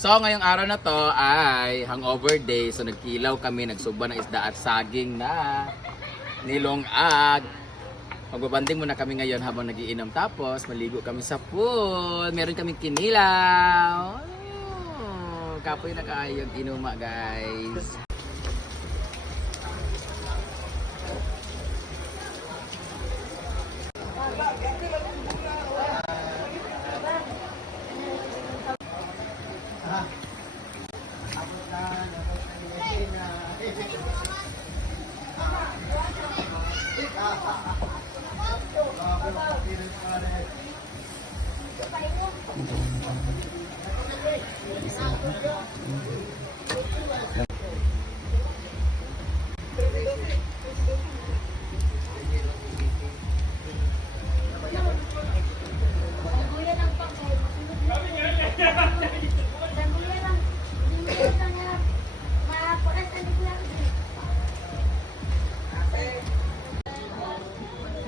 So, ngayong araw na to ay hangover day. So, nagkilaw kami, nagsuba ng isda at saging na nilongag. Magbabanding muna kami ngayon habang nagiinom. Tapos, maligo kami sa pool. Meron kaming kinilaw. Kapoy na kaayong inuma, guys.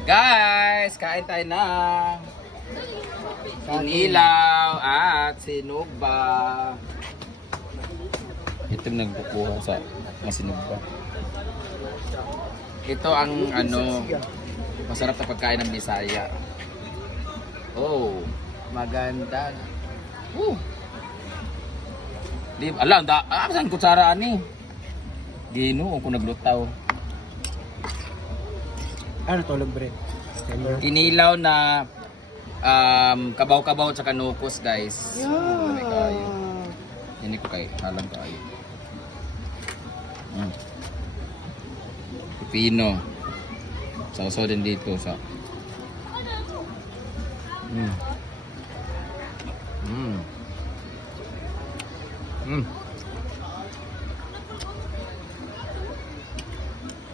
Guys, kain tayo na kinilaw at sinugba. Ito nagkukuha sa sinugba. Ito ang masarap na pagkain ng Bisaya. Oh, maganda. Di ala, saan kutsara ani? Ginoo ko naglutaw. Ano to, libre? Kinilaw na kabaw-kabaw at saka nukos, guys. Hindi ko kayo, halang kayo. Pipino. Sausaw din dito sa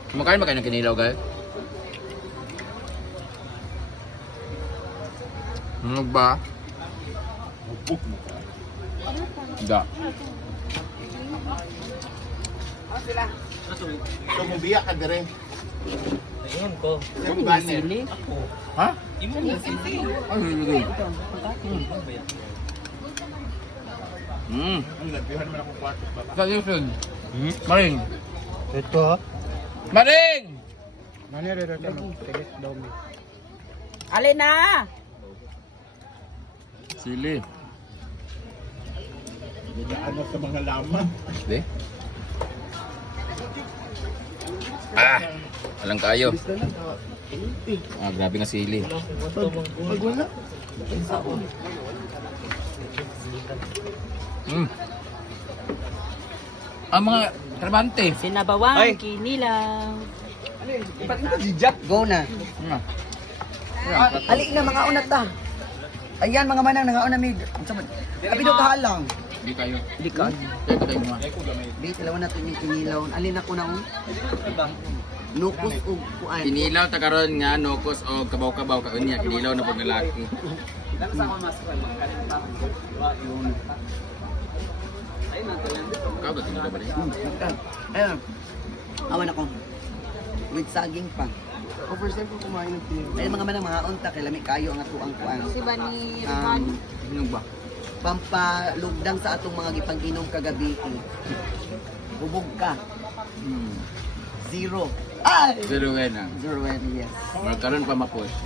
Kumakain ba kayo ng kinilaw, guys? Ano ba? Hindi. So, mubiyak ka dire. Ayun ko. Yung banner. Ha? Imo mo sili. Ay, hindi. Ang labihan mo na kung kwarto ba? Sa yun. Maring. Ito ha? Maring! Nani rin rin rin. Teles daw mo. Alin na! Sili. Bidaan na sa mga lama. Hindi. Alang kayo. Grabe nga sili. Pag wala. Ang mga trabante. Sinabawang kinilaw. Go na. Ali na mga unat ta. Ayan mga manang nga una mid. Abi do kahalang. Hindi kayo. Di ka. Kaya tayo mga. Di talawan nato ni kinilaw. Alin ako na on. Nukos ug kuan. Kinilaw ta karon nga nokos o kabaw-kabaw kaon niya kinilaw na pag lalaki. Ikaw ba tinignan ba rin? Ayun. Awan ako. With saging pa. O first time ko kumain ng kinilaw. Ay mga manang mga unta kay lami kayo ang atuang kuan. Si ba ni Rivan? Ano ba? Pampalugdang sa atong mga gipang-inom kagabi. Bubog ka. Zero. Ay! Pero na. Zero and yes. Magkaroon pa mapush.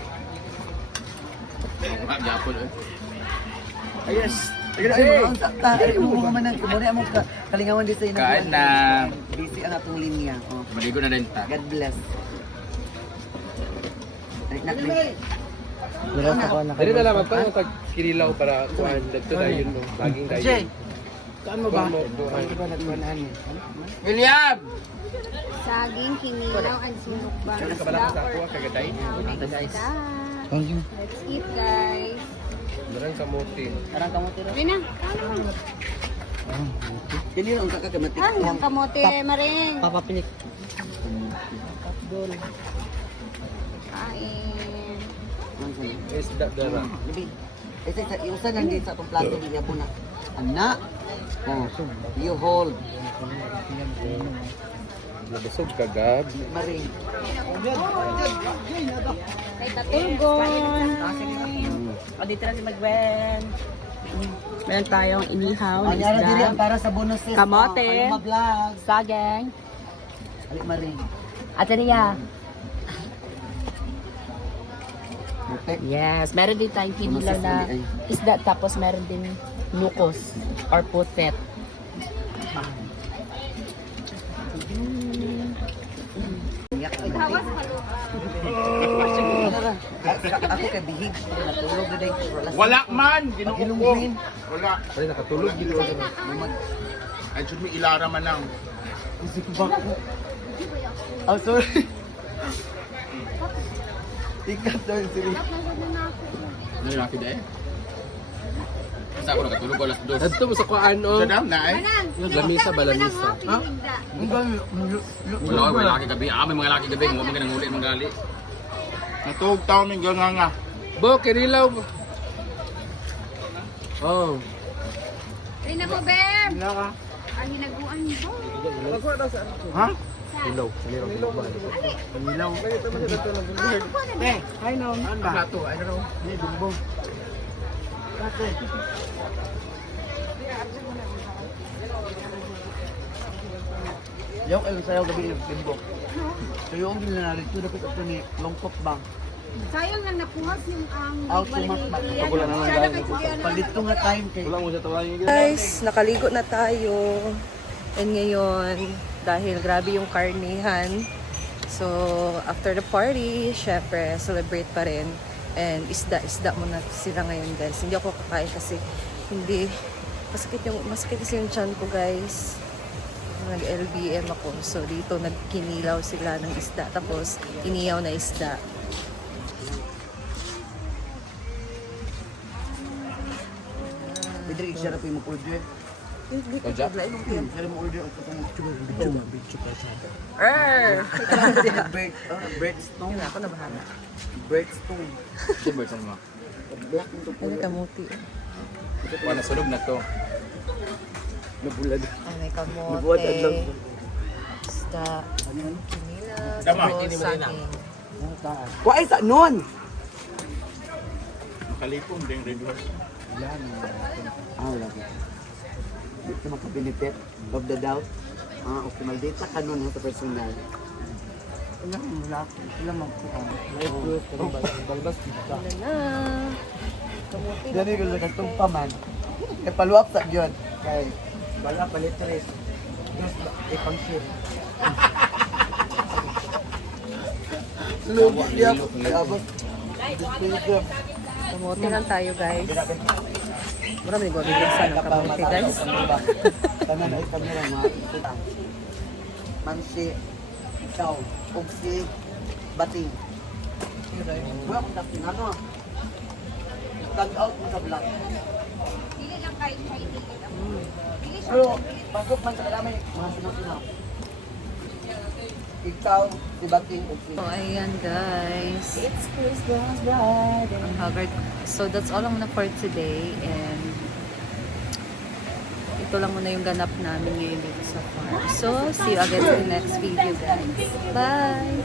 Gapon eh. Ayos. Ayun ay mga unta ta. Ay mga manang kumuri mo ka kalingawan di sa ina. Kain na. Busy ang atong linya. Oh. Maligo na rin ta. God bless. Dali na lang pa yung kinilaw para kuhan dagto tayo no baging tayo. Jay. Saan mo ba? Ano ba nagkuhan niya? William! Saging, kinilaw, and sinukbang Ano ka isda ba sa or ako kagatay? isda. Let's eat, guys. Marang kamote. Parang kamote ro. Sabi na. Dili lang kakamatik. Ang kamote, maring. Papapinik. Kain. Isda dara. Gabi. Isa sa iusan nandito sa atong plato niya po na. Anak. Oh, you hold. Nabusog kagab. Maring. Kay Tatulgon. O, dito na si Magwen. Meron tayong inihaw na Anyara diri ang isda. para sa bonuses. Kamote. Paloma vlog. Saging. Ali Maring. Ate niya. Perfect. Yes, meron din tayong kinilaw na isda tapos meron din nukos or puset. Ako kay bihig. Natulog na din. Wala man! Ginoo ko. Pagilungguin. Wala. Ay, nakatulog dito. Ay, should may ilara man lang. Oh, sorry. Ikat daw yung siri. Ano yung laki dahil? Basta ako nakatulog ko alas 2. Dito mo sa kuan oh. So, dam na eh. Lamisa ba lamisa? Ha? Ang gano'n. Wala ko, may laki gabi. May mga laki gabi. Huwag mga nangulit mga gali. Natugog taon ng ganganga. Bo, kinilaw. Oh. Rin ako, Beb! Wala ka. Ang hinaguan mo. Ha? Kinilaw. Kinilaw. Panilaw. Hi, no. Ano ba? Plato, I don't know. Hindi, bumbong. Plato. Yung kayo sayaw gabi yung bimbo. So yung ginanarit ko dapat ito ni Longkok Bang. Sayang na napuhas yung Out to mas Wala na lang dahil palit ko nga time kay. Wala mo siya tawagin. Guys, nakaligo na tayo. And ngayon, dahil grabe yung karnihan, so after the party, syempre, celebrate pa rin. And isda muna sila ngayon guys. Hindi ako kakain kasi hindi, masakit kasi yung tiyan ko guys. Nag-LBM ako. So dito nagkinilaw sila ng isda. Tapos iniyaw na isda. Pwede rin siya na po yung order. Kajak? Siya mo order ang putong Birdstone. Ako na bahala. Birdstone. Timber sa mga. Black nito po. Ano kamuti? Wala, nasunog na to. Nabulad. Ay, may Nagbuhat at lang. kamote. Isda. Kinilaw. Dama, Tapos saging. Kuha ay sa nun! Makalipong din rin doon. Yan. Wala ko. Di ka makabenefit of the doubt. Okay, maldita ka nun sa personal. Wala ko. Wala magkuhan. Balbas kita. Ano na? Kamuti na. Dali ko lang itong paman. E paluap sa yun. Kay, wala palitres. Diyos ba? Ipang shit. Lugi niya. Abot. Kamuti lang tayo guys. Marami ko bigyan ng kamuti guys. Tanan ay kamera mga itang. Mansi, ikaw, ugsi, bating. Wala ko dapat ano. Stand out mo sa vlog. Dili lang kayo siya, dili lang. Dili siya. Pero, pasok man sa kalamay, mga sinaw-sinaw. Ikaw, si Bating, ugsi. So ayan guys. It's Christmas Friday. Ang haggard. So that's all muna for today. And ito lang muna yung ganap namin ngayon dito sa farm. So see you again in the next video guys. Bye!